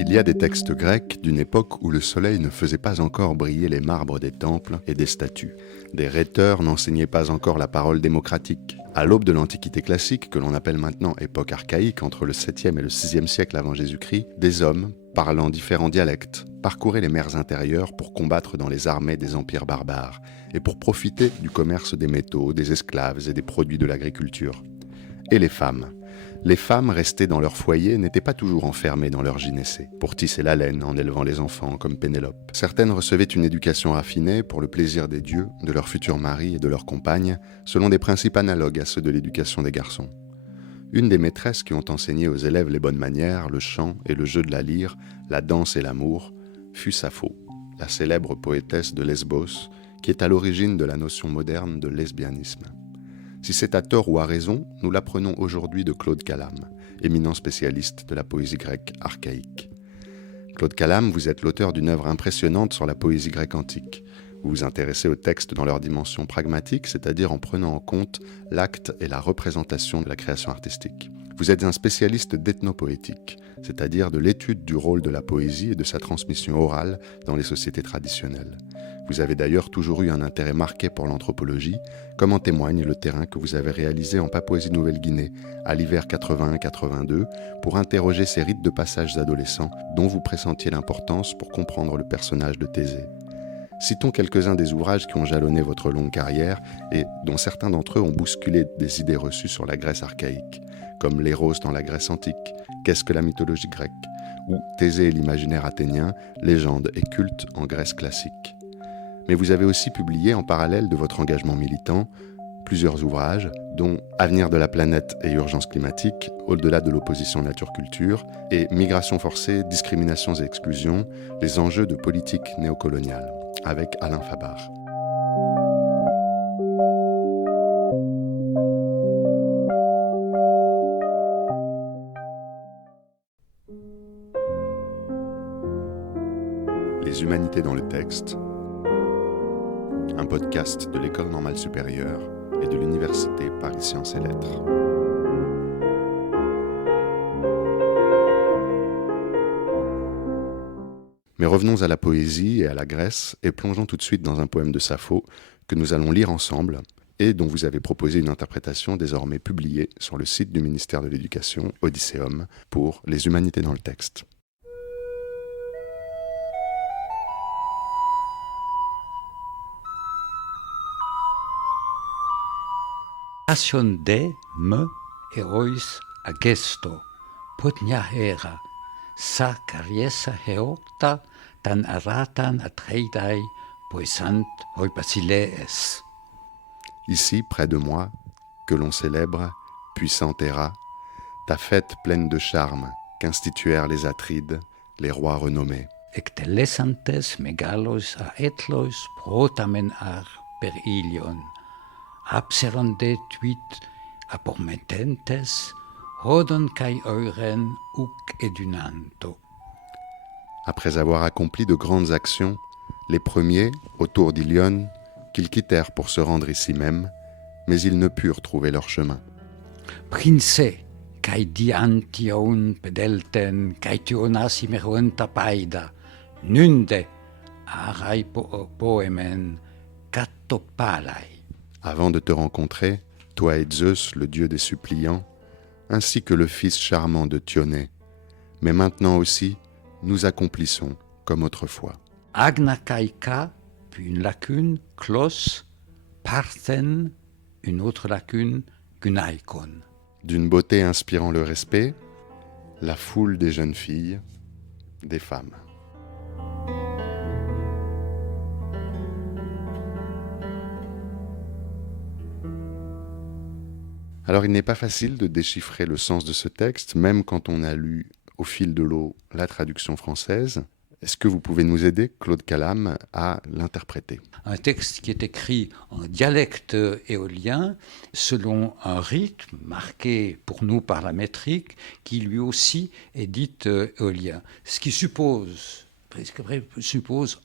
Il y a des textes grecs d'une époque où le soleil ne faisait pas encore briller les marbres des temples et des statues. Des rhéteurs n'enseignaient pas encore la parole démocratique. À l'aube de l'Antiquité classique, que l'on appelle maintenant époque archaïque, entre le 7e et le 6e siècle avant Jésus-Christ, des hommes, parlant différents dialectes, parcouraient les mers intérieures pour combattre dans les armées des empires barbares et pour profiter du commerce des métaux, des esclaves et des produits de l'agriculture. Et les femmes. Les femmes restées dans leur foyer n'étaient pas toujours enfermées dans leur gynécée, pour tisser la laine en élevant les enfants comme Pénélope. Certaines recevaient une éducation raffinée pour le plaisir des dieux, de leurs futurs maris et de leurs compagnes, selon des principes analogues à ceux de l'éducation des garçons. Une des maîtresses qui ont enseigné aux élèves les bonnes manières, le chant et le jeu de la lyre, la danse et l'amour, fut Sappho, la célèbre poétesse de Lesbos, qui est à l'origine de la notion moderne de lesbianisme. Si c'est à tort ou à raison, nous l'apprenons aujourd'hui de Claude Calame, éminent spécialiste de la poésie grecque archaïque. Claude Calame, vous êtes l'auteur d'une œuvre impressionnante sur la poésie grecque antique. Vous vous intéressez aux textes dans leur dimension pragmatique, c'est-à-dire en prenant en compte l'acte et la représentation de la création artistique. Vous êtes un spécialiste d'ethnopoétique, c'est-à-dire de l'étude du rôle de la poésie et de sa transmission orale dans les sociétés traditionnelles. Vous avez d'ailleurs toujours eu un intérêt marqué pour l'anthropologie, comme en témoigne le terrain que vous avez réalisé en Papouasie-Nouvelle-Guinée à l'hiver 81-82 pour interroger ces rites de passage adolescents dont vous pressentiez l'importance pour comprendre le personnage de Thésée. Citons quelques-uns des ouvrages qui ont jalonné votre longue carrière et dont certains d'entre eux ont bousculé des idées reçues sur la Grèce archaïque, comme l'Héros dans la Grèce antique, Qu'est-ce que la mythologie grecque, ou Thésée et l'imaginaire athénien, légende et culte en Grèce classique. Mais vous avez aussi publié, en parallèle de votre engagement militant, plusieurs ouvrages, dont Avenir de la planète et urgence climatique, au-delà de l'opposition nature-culture, et Migration forcée, discriminations et exclusions, les enjeux de politique néocoloniale, avec Alain Fabar. Les humanités dans le texte, un podcast de l'École normale supérieure et de l'Université Paris Sciences et Lettres. Mais revenons à la poésie et à la Grèce et plongeons tout de suite dans un poème de Sappho que nous allons lire ensemble et dont vous avez proposé une interprétation désormais publiée sur le site du ministère de l'Éducation, Odysseum, pour les humanités dans le texte. Ation de me eois agesto, potnia hera, sa cariesa heocta, tan aratan atreidai, poesant hoi basilees. Ici, près de moi, que l'on célèbre, puissante Héra, ta fête pleine de charme qu'instituèrent les Atrides, les rois renommés. Ectelesantes megalos a etlos protamen ar per ilion. Abseronde tuit apormetentes, hodon kai euren uc edunanto. Après avoir accompli de grandes actions, les premiers, autour d'Ilion, qu'ils quittèrent pour se rendre ici même, mais ils ne purent trouver leur chemin. Prince, kai diantion pedelten, kai tionas imeruenta paida, nunde, arai poemen, catopalai. Avant de te rencontrer, toi et Zeus, le dieu des suppliants, ainsi que le fils charmant de Thionée, mais maintenant aussi, nous accomplissons comme autrefois. Agna kaika, puis une lacune, klos, parthen, une autre lacune, gunaikon. D'une beauté inspirant le respect, la foule des jeunes filles, des femmes. Alors il n'est pas facile de déchiffrer le sens de ce texte, même quand on a lu au fil de l'eau la traduction française. Est-ce que vous pouvez nous aider, Claude Calame, à l'interpréter ? Un texte qui est écrit en dialecte éolien, selon un rythme marqué pour nous par la métrique, qui lui aussi est dit éolien. Ce qui suppose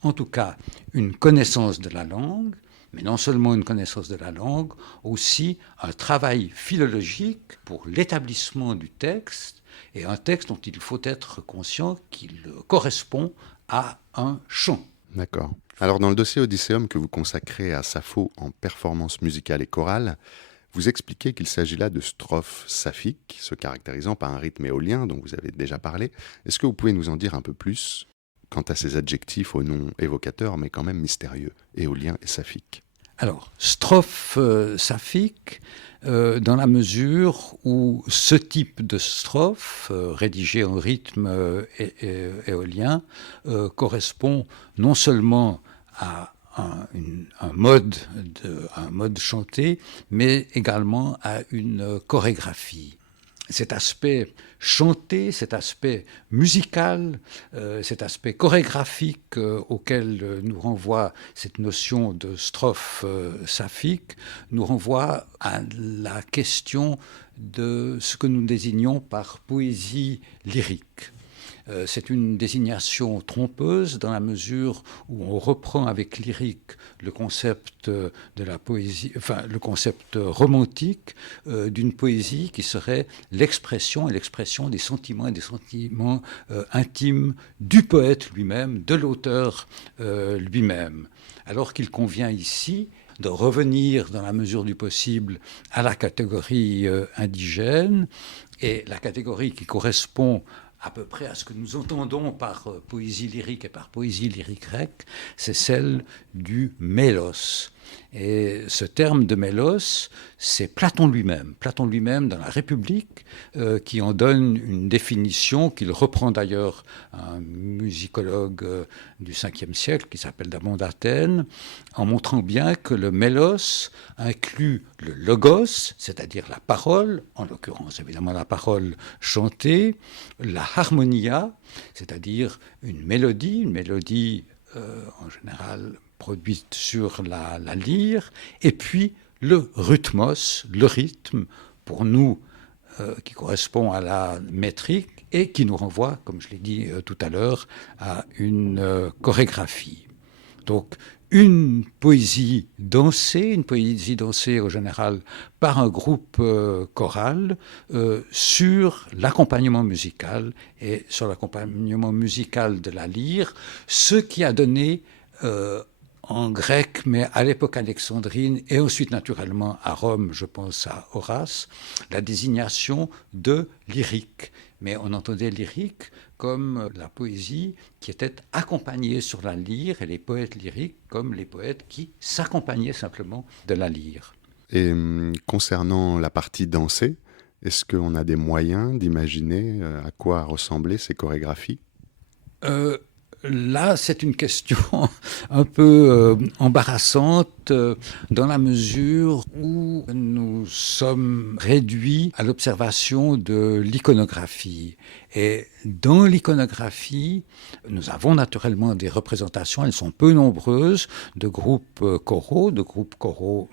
en tout cas une connaissance de la langue, mais non seulement une connaissance de la langue, aussi un travail philologique pour l'établissement du texte et un texte dont il faut être conscient qu'il correspond à un chant. D'accord. Alors dans le dossier Odysseum que vous consacrez à Sappho en performance musicale et chorale, vous expliquez qu'il s'agit là de strophes saphiques, se caractérisant par un rythme éolien dont vous avez déjà parlé. Est-ce que vous pouvez nous en dire un peu plus quant à ces adjectifs au nom évocateur mais quand même mystérieux, éolien et saphique? Alors, strophe saphique, dans la mesure où ce type de strophe, rédigée en rythme éolien, correspond non seulement à un mode chanté, mais également à une chorégraphie. Cet aspect chanté, cet aspect musical, cet aspect chorégraphique auquel nous renvoie cette notion de strophe saphique, nous renvoie à la question de ce que nous désignons par poésie lyrique. C'est une désignation trompeuse dans la mesure où on reprend avec lyrique le concept de la poésie, enfin le concept romantique d'une poésie qui serait l'expression des sentiments et des sentiments intimes du poète lui-même, de l'auteur lui-même. Alors qu'il convient ici de revenir dans la mesure du possible à la catégorie indigène, et la catégorie qui correspond à peu près à ce que nous entendons par poésie lyrique et par poésie lyrique grecque, c'est celle du mélos. Et ce terme de mélos, c'est Platon lui-même dans la République, qui en donne une définition qu'il reprend d'ailleurs un musicologue du 5e siècle qui s'appelle Damon d'Athènes, en montrant bien que le mélos inclut le logos, c'est-à-dire la parole, en l'occurrence évidemment la parole chantée, la harmonia, c'est-à-dire une mélodie en général produite sur la lyre, et puis le rhythmos, le rythme, pour nous, qui correspond à la métrique et qui nous renvoie, comme je l'ai dit tout à l'heure, à une chorégraphie. Donc, une poésie dansée au général par un groupe choral sur l'accompagnement musical et sur l'accompagnement musical de la lyre, ce qui a donné en grec, mais à l'époque alexandrine et ensuite naturellement à Rome, je pense à Horace, la désignation de lyrique. Mais on entendait lyrique comme la poésie qui était accompagnée sur la lyre et les poètes lyriques comme les poètes qui s'accompagnaient simplement de la lyre. Et concernant la partie dansée, est-ce qu'on a des moyens d'imaginer à quoi ressemblaient ces chorégraphies ? Là, c'est une question un peu embarrassante dans la mesure où nous sommes réduits à l'observation de l'iconographie. Et dans l'iconographie, nous avons naturellement des représentations, elles sont peu nombreuses, de groupes choraux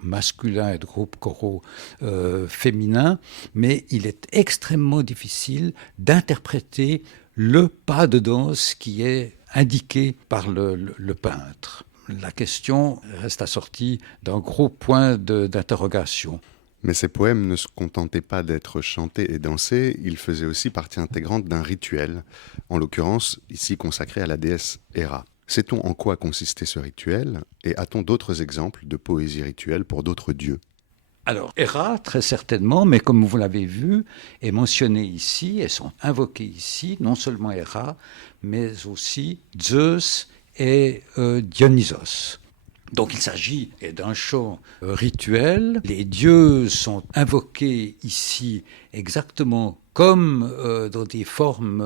masculins et de groupes choraux féminins, mais il est extrêmement difficile d'interpréter le pas de danse qui est indiqué par le peintre. La question reste assortie d'un gros point d'interrogation. Mais ces poèmes ne se contentaient pas d'être chantés et dansés, ils faisaient aussi partie intégrante d'un rituel, en l'occurrence ici consacré à la déesse Héra. Sait-on en quoi consistait ce rituel et a-t-on d'autres exemples de poésie rituelle pour d'autres dieux ? Alors, Héra, très certainement, mais comme vous l'avez vu, est mentionnée ici, elles sont invoquées ici, non seulement Héra, mais aussi Zeus et Dionysos. Donc il s'agit d'un chant rituel. Les dieux sont invoqués ici exactement comme dans les formes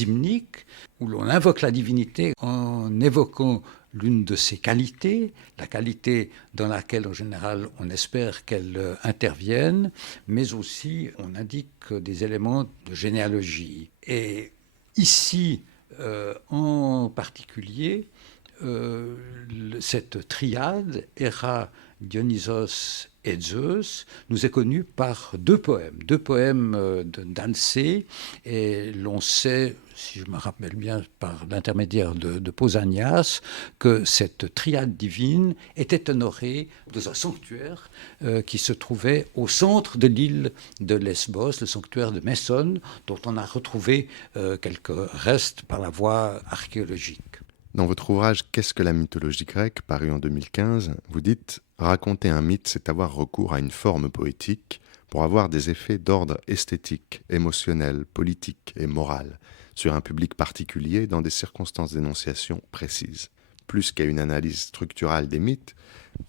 hymniques, où l'on invoque la divinité en évoquant l'une de ses qualités, la qualité dans laquelle en général on espère qu'elle intervienne, mais aussi on indique des éléments de généalogie. Et ici, en particulier, cette triade, Héra, Dionysos et Zeus nous est connu par deux poèmes d'Alcée, et l'on sait, si je me rappelle bien, par l'intermédiaire de Pausanias, que cette triade divine était honorée dans un sanctuaire qui se trouvait au centre de l'île de Lesbos, le sanctuaire de Messone, dont on a retrouvé quelques restes par la voie archéologique. Dans votre ouvrage « Qu'est-ce que la mythologie grecque ?» paru en 2015, vous dites « Raconter un mythe, c'est avoir recours à une forme poétique pour avoir des effets d'ordre esthétique, émotionnel, politique et moral sur un public particulier dans des circonstances d'énonciation précises. Plus qu'à une analyse structurale des mythes,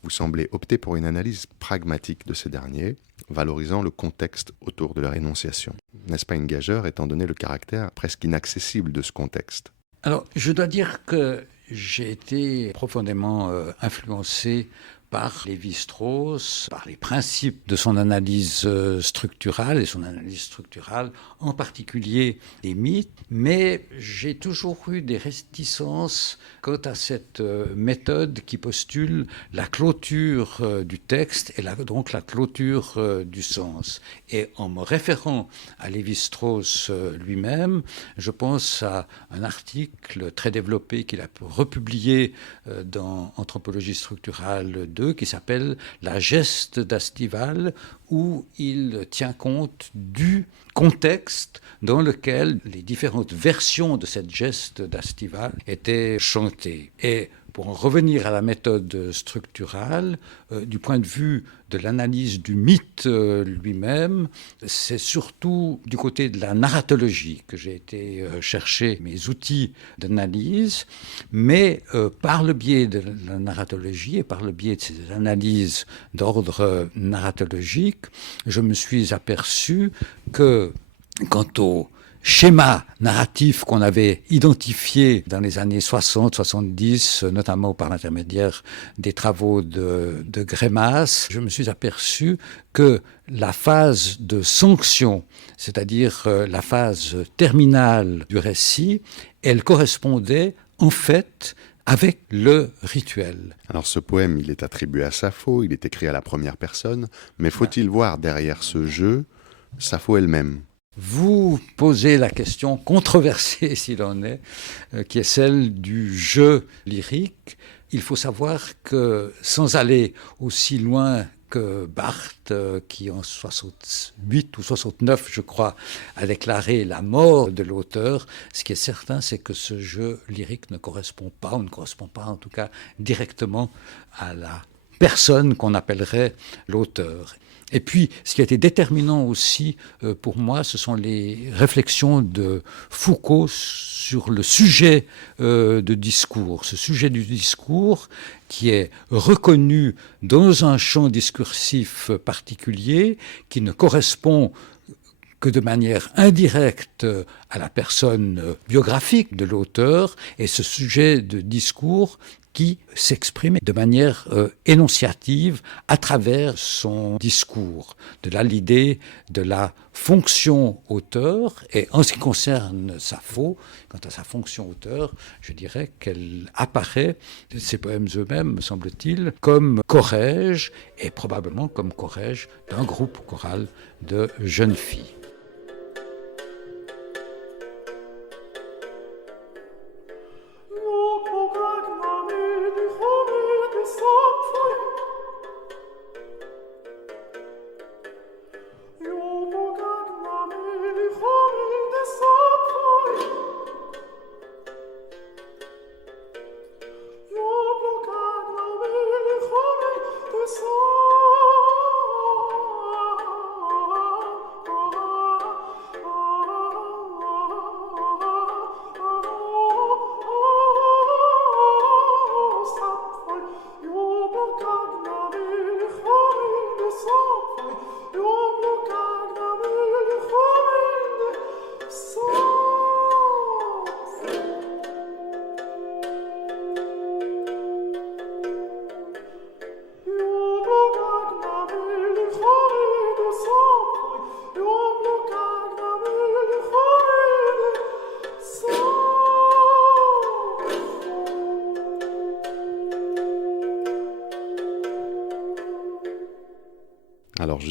vous semblez opter pour une analyse pragmatique de ces derniers, valorisant le contexte autour de leur énonciation. N'est-ce pas une gageure étant donné le caractère presque inaccessible de ce contexte ? Alors, je dois dire que j'ai été profondément influencé par Lévi-Strauss, par les principes de son analyse structurale, et son analyse structurale en particulier des mythes, mais j'ai toujours eu des réticences quant à cette méthode qui postule la clôture du texte et donc la clôture du sens. Et en me référant à Lévi-Strauss lui-même, je pense à un article très développé qu'il a republié dans Anthropologie structurale 2, qui s'appelle « La geste d'Astival », où il tient compte du contexte dans lequel les différentes versions de cette geste d'Astival étaient chantées. Et pour en revenir à la méthode structurale, du point de vue de l'analyse du mythe lui-même, c'est surtout du côté de la narratologie que j'ai été chercher mes outils d'analyse, mais par le biais de la narratologie et par le biais de ces analyses d'ordre narratologique, je me suis aperçu que quant au schéma narratif qu'on avait identifié dans les années 60-70, notamment par l'intermédiaire des travaux de Greimas, je me suis aperçu que la phase de sanction, c'est-à-dire la phase terminale du récit, elle correspondait en fait avec le rituel. Alors ce poème, il est attribué à Sappho, il est écrit à la première personne, mais faut-il voir derrière ce jeu Sappho elle-même ? Vous posez la question controversée, s'il en est, qui est celle du jeu lyrique. Il faut savoir que, sans aller aussi loin que Barthes, qui en 68 ou 69, je crois, a déclaré la mort de l'auteur, ce qui est certain, c'est que ce jeu lyrique ne correspond pas, ou ne correspond pas en tout cas directement à la personne qu'on appellerait l'auteur. Et puis, ce qui a été déterminant aussi pour moi, ce sont les réflexions de Foucault sur le sujet de discours. Ce sujet du discours qui est reconnu dans un champ discursif particulier, qui ne correspond que de manière indirecte à la personne biographique de l'auteur, et ce sujet de discours qui s'exprime de manière énonciative à travers son discours. De là l'idée de la fonction auteur, et en ce qui concerne Sappho, quant à sa fonction auteur, je dirais qu'elle apparaît, ces poèmes eux-mêmes, me semble-t-il, comme chorège, et probablement comme chorège d'un groupe choral de jeunes filles.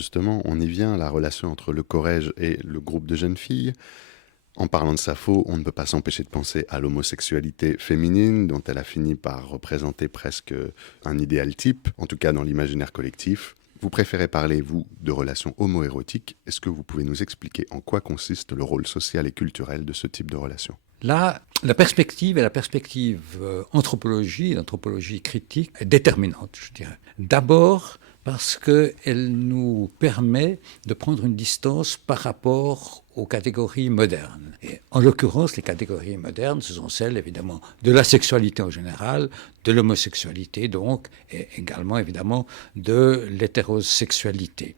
justement, on y vient, la relation entre le Corrège et le groupe de jeunes filles. En parlant de Sappho, on ne peut pas s'empêcher de penser à l'homosexualité féminine, dont elle a fini par représenter presque un idéal type, en tout cas dans l'imaginaire collectif. Vous préférez parler, vous, de relations homoérotiques. Est-ce que vous pouvez nous expliquer en quoi consiste le rôle social et culturel de ce type de relation ? Là, la perspective l'anthropologie critique est déterminante, je dirais. D'abord, parce qu'elle nous permet de prendre une distance par rapport aux catégories modernes. Et en l'occurrence, les catégories modernes, ce sont celles, évidemment, de la sexualité en général, de l'homosexualité, donc, et également, évidemment, de l'hétérosexualité.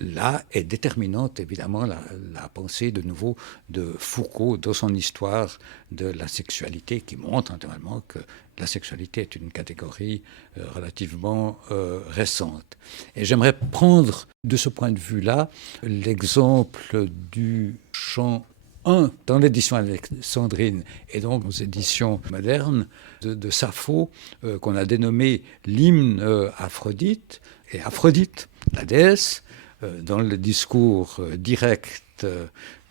Là est déterminante, évidemment, la pensée, de nouveau, de Foucault dans son histoire de la sexualité, qui montre naturellement que la sexualité est une catégorie relativement récente. Et j'aimerais prendre, de ce point de vue-là, l'exemple du chant 1 dans l'édition alexandrine et donc aux éditions modernes de Sappho, qu'on a dénommé l'hymne Aphrodite. Et Aphrodite, la déesse, dans le discours direct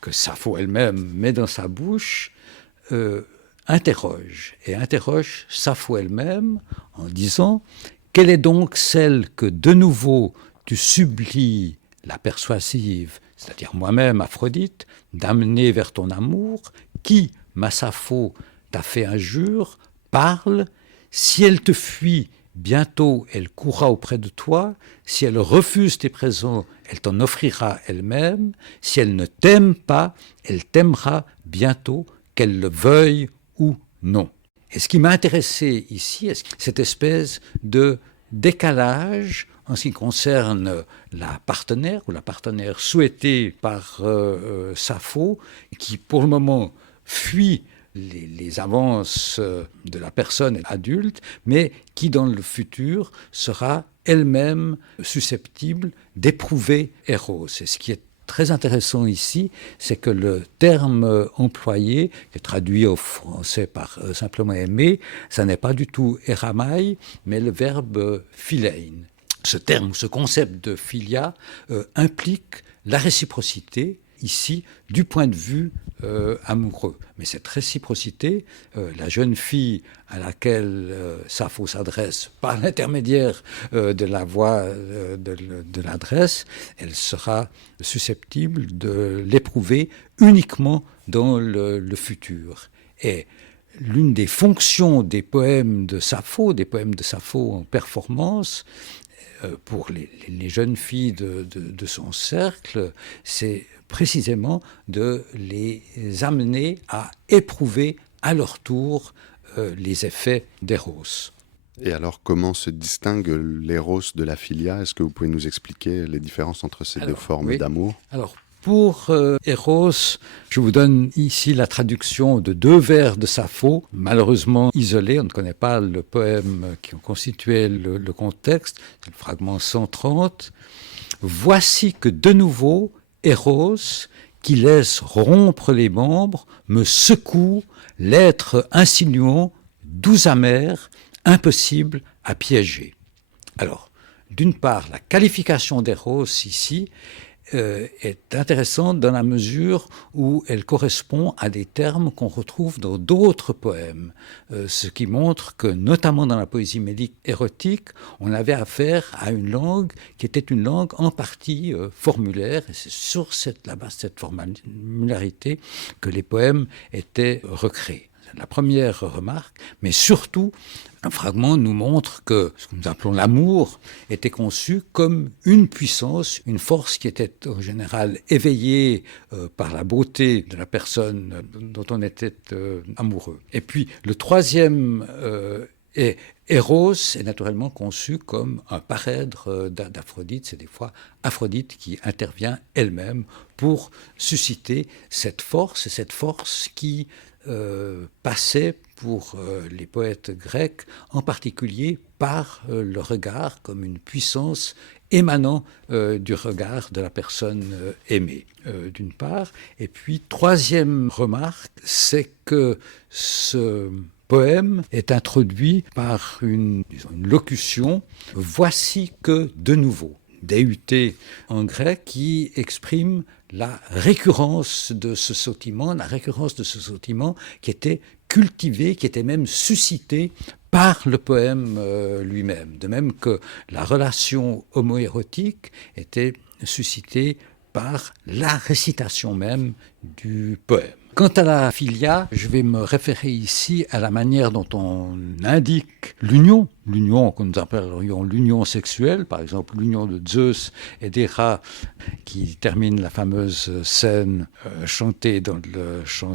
que Sappho elle-même met dans sa bouche, interroge Sappho elle-même en disant « Quelle est donc celle que de nouveau tu supplies la persuasive, c'est-à-dire moi-même, Aphrodite, d'amener vers ton amour, qui, ma Sappho, t'a fait injure, parle, si elle te fuit, bientôt elle courra auprès de toi, si elle refuse tes présents, elle t'en offrira elle-même, si elle ne t'aime pas, elle t'aimera bientôt, qu'elle le veuille ou non. » Et ce qui m'a intéressé ici, c'est cette espèce de décalage en ce qui concerne la partenaire ou la partenaire souhaitée par Sappho, qui pour le moment fuit les avances de la personne adulte, mais qui dans le futur sera elle-même susceptible d'éprouver Eros. Et ce qui est très intéressant ici, c'est que le terme employé, qui est traduit au français par simplement aimer, ça n'est pas du tout eramai, mais le verbe philein. Ce terme, ce concept de philia implique la réciprocité, ici, du point de vue amoureux. Mais cette réciprocité, la jeune fille à laquelle Sappho s'adresse par l'intermédiaire de la voix de l'adresse, elle sera susceptible de l'éprouver uniquement dans le futur. Et l'une des fonctions des poèmes de Sappho en performance, pour les jeunes filles de son cercle, c'est précisément de les amener à éprouver à leur tour les effets d'Eros. Et alors, comment se distingue l'Eros de la Philia ? Est-ce que vous pouvez nous expliquer les différences entre ces deux formes d'amour ? Alors, pour Eros, je vous donne ici la traduction de 2 vers de Sappho, malheureusement isolés, on ne connaît pas le poème qui constituait le contexte, c'est le fragment 130. « Voici que de nouveau, Eros, qui laisse rompre les membres, me secoue, l'être insinuant, doux amer, impossible à piéger. » Alors, d'une part, la qualification d'Eros ici est intéressante dans la mesure où elle correspond à des termes qu'on retrouve dans d'autres poèmes, ce qui montre que, notamment dans la poésie médique érotique, on avait affaire à une langue qui était une langue en partie formulaire, et c'est sur la base de cette formularité que les poèmes étaient recréés. C'est la première remarque, mais surtout, un fragment nous montre que ce que nous appelons l'amour était conçu comme une puissance, une force qui était en général éveillée par la beauté de la personne dont on était amoureux. Et puis le troisième est Eros est naturellement conçu comme un parèdre d'Aphrodite. C'est des fois Aphrodite qui intervient elle-même pour susciter cette force qui passait pour les poètes grecs, en particulier par le regard comme une puissance émanant du regard de la personne aimée, d'une part. Et puis, troisième remarque, c'est que ce poème est introduit par une locution « voici que de nouveau ». DUT en grec, qui exprime la récurrence de ce sentiment qui était cultivé, qui était même suscité par le poème lui-même. De même que la relation homoérotique était suscitée par la récitation même du poème. Quant à la philia, je vais me référer ici à la manière dont on indique l'union que nous appellerions l'union sexuelle, par exemple l'union de Zeus et d'Héra, qui termine la fameuse scène chantée dans le chant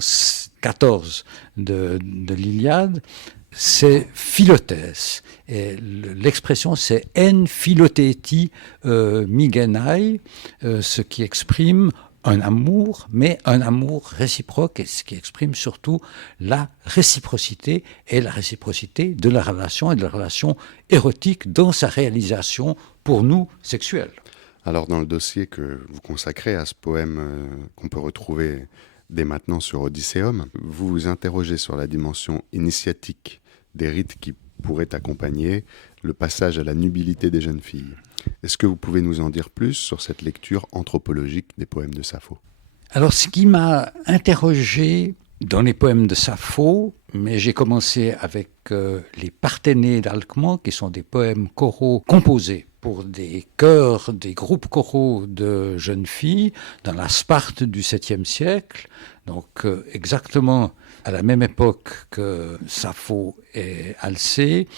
14 de l'Iliade. C'est philotès. Et l'expression, c'est en philoteti migenai, ce qui exprime un amour, mais un amour réciproque, et ce qui exprime surtout la réciprocité, et la réciprocité de la relation, et de la relation érotique dans sa réalisation, pour nous, sexuelle. Alors, dans le dossier que vous consacrez à ce poème qu'on peut retrouver dès maintenant sur Odysseum, vous vous interrogez sur la dimension initiatique des rites qui pourraient accompagner le passage à la nubilité des jeunes filles. Est-ce que vous pouvez nous en dire plus sur cette lecture anthropologique des poèmes de Sappho ? Alors, ce qui m'a interrogé dans les poèmes de Sappho, mais j'ai commencé avec les Parthénées d'Alcman, qui sont des poèmes choraux composés pour des chœurs, des groupes choraux de jeunes filles dans la Sparte du 7e siècle, donc exactement à la même époque que Sappho et Alcée,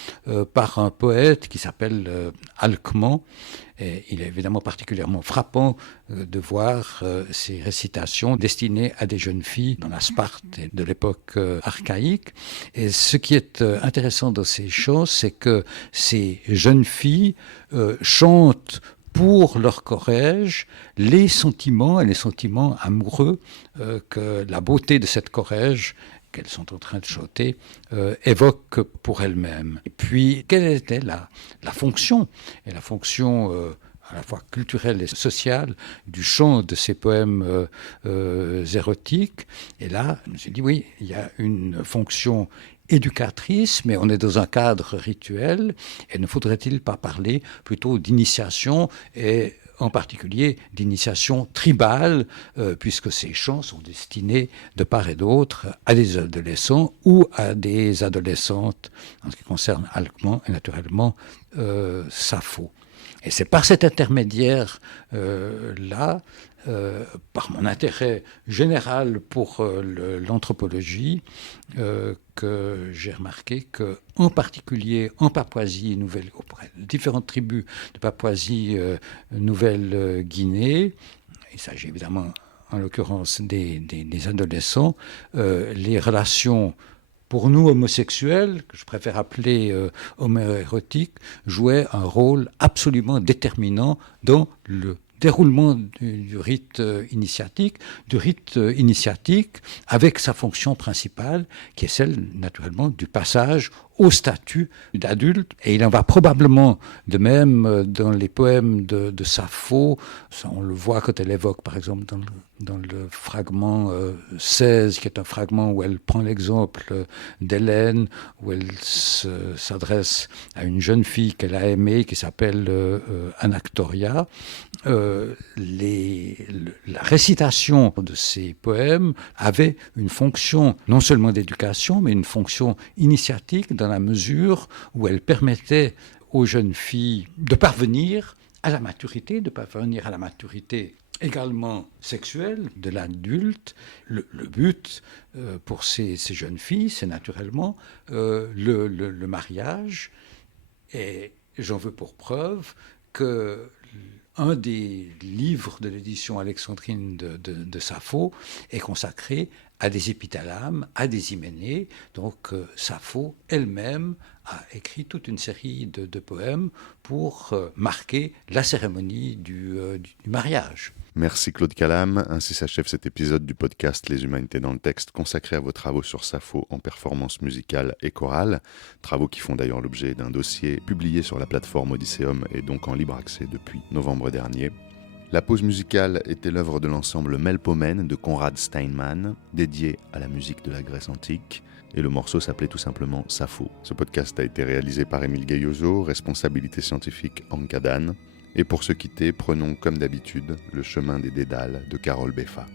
par un poète qui s'appelle Alcman. Et il est évidemment particulièrement frappant de voir ces récitations destinées à des jeunes filles dans la Sparte de l'époque archaïque. Et ce qui est intéressant dans ces chants, c'est que ces jeunes filles chantent pour leur corrège les sentiments amoureux que la beauté de cette corrège qu'elles sont en train de chanter, évoque pour elles-mêmes. Et puis, quelle était la fonction, et la fonction à la fois culturelle et sociale du chant de ces poèmes érotiques. Et là, je me suis dit, oui, il y a une fonction éducatrice, mais on est dans un cadre rituel, et ne faudrait-il pas parler plutôt d'initiation, et en particulier d'initiation tribale, puisque ces chants sont destinés de part et d'autre à des adolescents ou à des adolescentes, en ce qui concerne Alcman et naturellement Sappho. Et c'est par cet intermédiaire-là, par mon intérêt général pour l'anthropologie, que j'ai remarqué qu'en particulier en Papouasie-Nouvelle, auprès de différentes tribus de Papouasie-Nouvelle-Guinée, il s'agit évidemment en l'occurrence des adolescents, les relations pour nous homosexuels, que je préfère appeler homoérotiques, jouaient un rôle absolument déterminant dans le déroulement du rite initiatique, avec sa fonction principale, qui est celle, naturellement, du passage au statut d'adulte. Et il en va probablement de même dans les poèmes de Sappho. Ça, on le voit quand elle évoque, par exemple, dans le fragment 16, qui est un fragment où elle prend l'exemple d'Hélène, où elle s'adresse à une jeune fille qu'elle a aimée, qui s'appelle Anactoria. La récitation de ces poèmes avait une fonction non seulement d'éducation, mais une fonction initiatique dans la mesure où elle permettait aux jeunes filles de parvenir à la maturité, également sexuelle de l'adulte. Le but pour ces jeunes filles, c'est naturellement le mariage. Et j'en veux pour preuve que un des livres de l'édition alexandrine de Sappho est consacré à des épithalames, à des hyménées. Donc Sappho elle-même a écrit toute une série de poèmes pour marquer la cérémonie du mariage. Merci Claude Calame. Ainsi s'achève cet épisode du podcast Les Humanités dans le texte consacré à vos travaux sur Sappho en performance musicale et chorale. Travaux qui font d'ailleurs l'objet d'un dossier publié sur la plateforme Odysseum et donc en libre accès depuis novembre dernier. La pause musicale était l'œuvre de l'ensemble Melpomène de Konrad Steinmann, dédié à la musique de la Grèce antique. Et le morceau s'appelait tout simplement Sappho. Ce podcast a été réalisé par Émile Gaillozo, responsabilité scientifique Anka Dan. Et pour se quitter, prenons comme d'habitude le chemin des Dédales de Carole Beffa.